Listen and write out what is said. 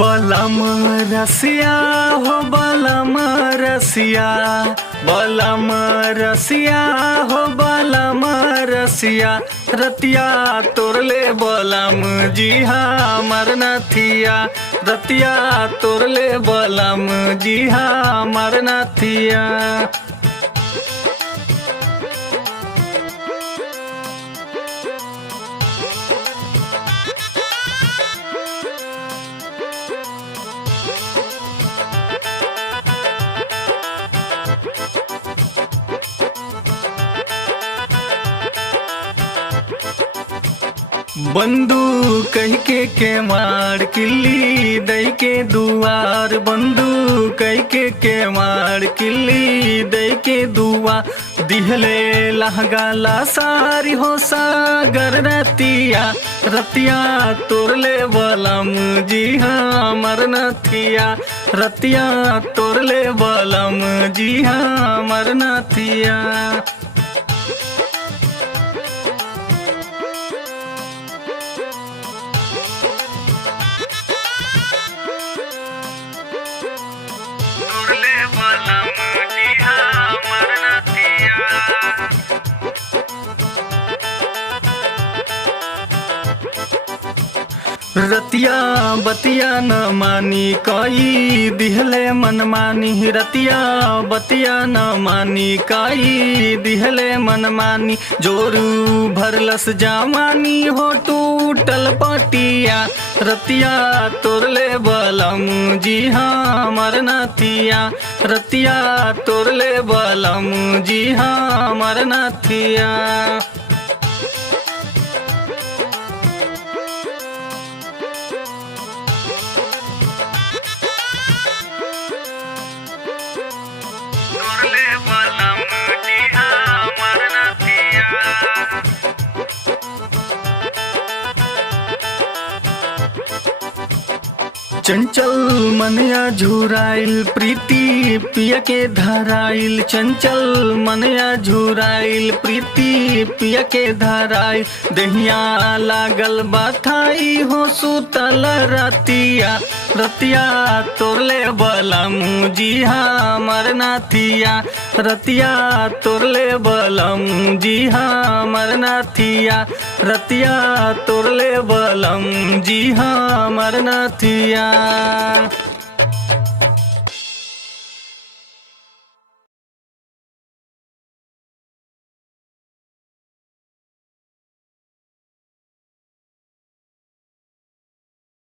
बलम रसिया हो बलम रसिया, बलम रसिया हो बलम रसिया, रतिया तोरले बलम जी हाँ मरनथिया, रतिया तोरले बलम जी हाँ मरनथिया। बंदूक कह के मार किल्ली दई के दुआर, बंदूक कह के मार किल्ली दई के दुआ, दिहले लहगाला सारी हो सागर रतिया, रतिया तोरले बलम जी हाँ मरनथिया, रतिया तोरले बलम जी हाँ मरनथिया। रतिया बतिया न मानी काई दिहले मन मानी, रतिया बतिया न मानी काई दिहले मन मानी, जोरू भरलस जामानी हो टूटल पटिया, रतिया तोरले बलम जी हाँ मरनथिया, रतिया तोरले बलम जी हाँ मरनथिया। चंचल मनया झुराइल प्रीति पिया के धराइल, चंचल मनया झुराइल प्रीति पिया के धराइल, दहिया लागल बाथाई हो सुतल रतिया, रतिया तोरले बलम जी हाँ मरनथिया, रतिया तोरले बलम जी हाँ मरनथिया, रतिया तोरले बलम जी हाँ मरनथिया।